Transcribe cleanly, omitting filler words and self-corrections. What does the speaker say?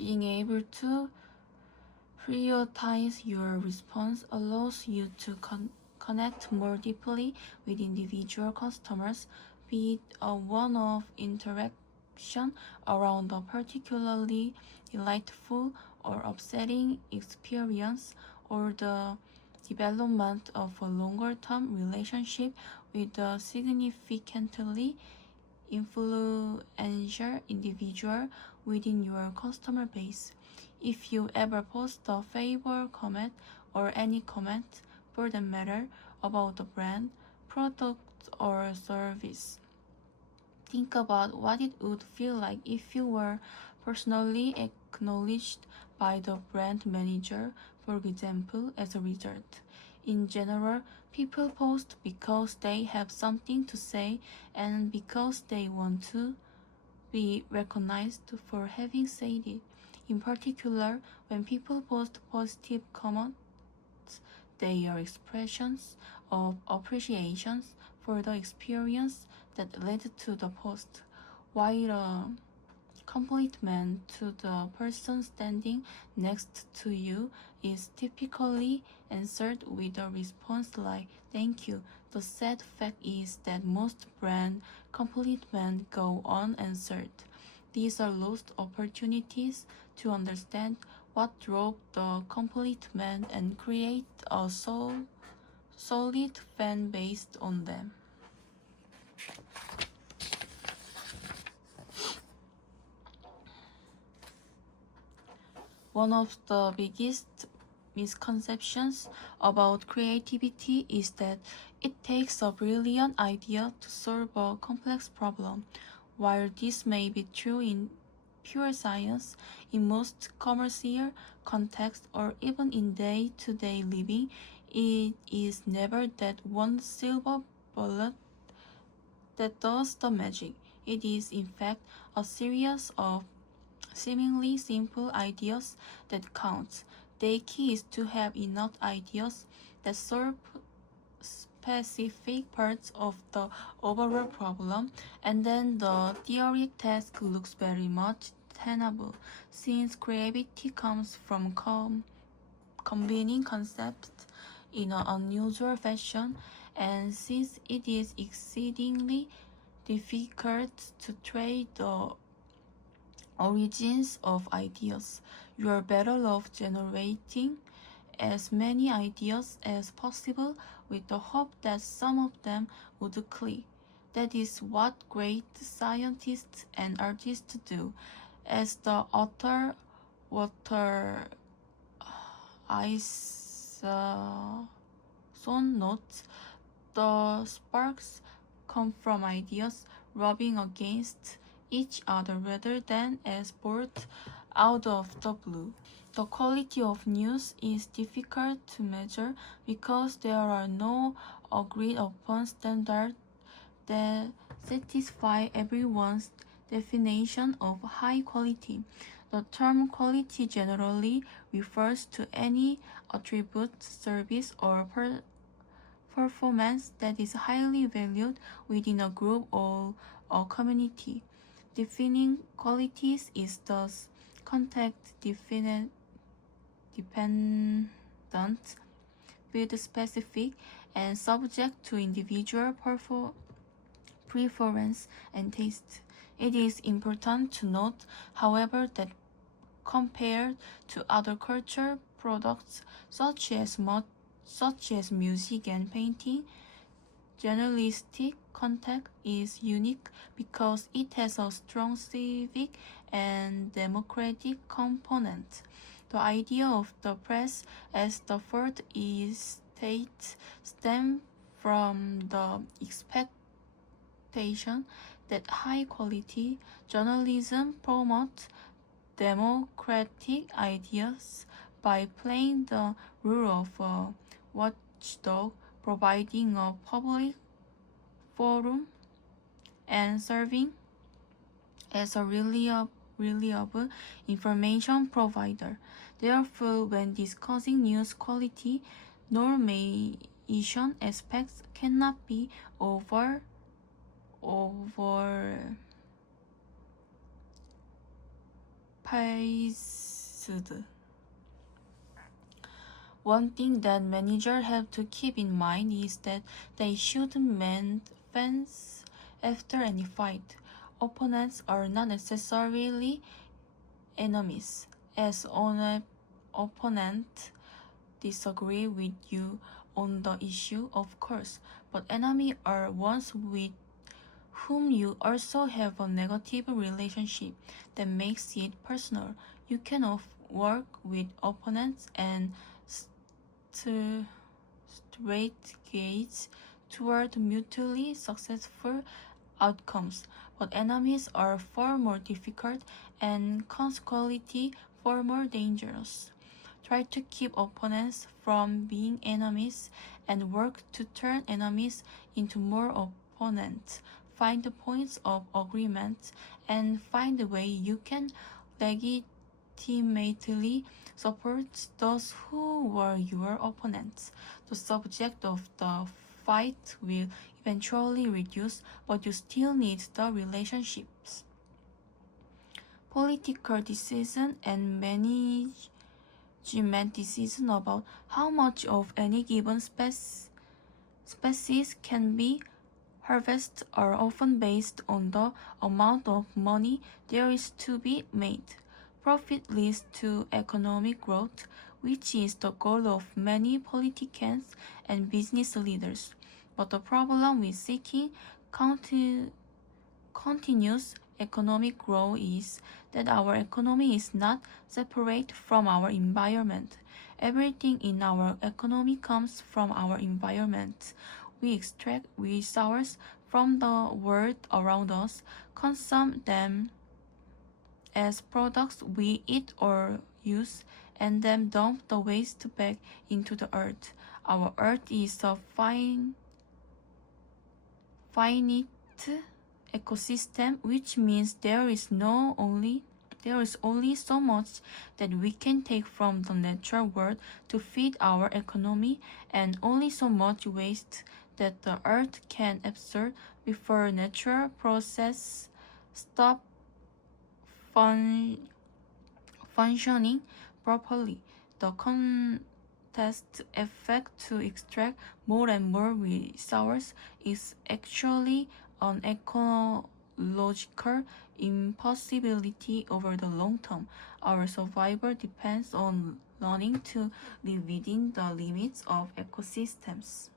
Being able to prioritize your response allows you to connect more deeply with individual customers, be it a one-off interaction around a particularly delightful or upsetting experience, or the development of a longer-term relationship with a significantly influential individual within your customer base. If you ever post a favor comment or any comment, for that matter, about a brand, product, or service, think about what it would feel like if you were personally acknowledged by the brand manager, for example, as a result. In general, people post because they have something to say and because they want to be recognized for having said it. In particular, when people post positive comments, they are expressions of appreciation for the experience that led to the post, while a compliment to the person standing next to you is typically answered with a response like "thank you." The sad fact is that most brand compliments go unanswered. These are lost opportunities to understand what drove the compliment and create a solid fan base on them. One of the biggest misconceptions about creativity is that it takes a brilliant idea to solve a complex problem. While this may be true in pure science, in most commercial contexts or even in day-to-day living, it is never that one silver bullet that does the magic. It is, in fact, a series of seemingly simple ideas that counts. The key is to have enough ideas that solve specific parts of the overall problem, and then the theoretic task looks very much tenable, since creativity comes from combining concepts in an unusual fashion, and since it is exceedingly difficult to trace the origins of ideas, you are better off generating as many ideas as possible with the hope that some of them would click. That is what great scientists and artists do. As the author Walter Isaacson notes, the sparks come from ideas rubbing against each other rather than as birth out of the blue. The quality of news is difficult to measure because there are no agreed upon standards that satisfy everyone's definition of high quality. The term quality generally refers to any attribute, service, or performance that is highly valued within a group or a community. Defining qualities is thus context dependent, field specific, and subject to individual preference and taste. It is important to note, however, that compared to other cultural products such as music and painting, journalistic content is unique because it has a strong civic and democratic component. The idea of the press as the fourth estate stems from the expectation that high-quality journalism promotes democratic ideas by playing the role of a watchdog, providing a public forum, and serving as a reliable information provider. Therefore, when discussing news quality, normation aspects cannot be paced. One thing that managers have to keep in mind is that they shouldn't mend fence after any fight. Opponents are not necessarily enemies. As an opponent disagree with you on the issue, of course, but enemies are ones with whom you also have a negative relationship that makes it personal. You cannot work with opponents and strategize toward mutually successful outcomes, but enemies are far more difficult and consequently far more dangerous. Try to keep opponents from being enemies and work to turn enemies into more opponents. Find the points of agreement and find the way you can legitimately support those who were your opponents. The subject of the fight will eventually reduce, but you still need the relationships. Political decision and management decision about how much of any given species can be harvested are often based on the amount of money there is to be made. Profit leads to economic growth, which is the goal of many politicians and business leaders. But the problem with seeking continuous economic growth is that our economy is not separate from our environment. Everything in our economy comes from our environment. We extract resources from the world around us, consume them as products we eat or use, and then dump the waste back into the earth. Our earth is a finite ecosystem, which means there is only so much that we can take from the natural world to feed our economy, and only so much waste that the earth can absorb before natural process stop functioning properly. The contest effect to extract more and more resources is actually an ecological impossibility over the long term. Our survival depends on learning to live within the limits of ecosystems.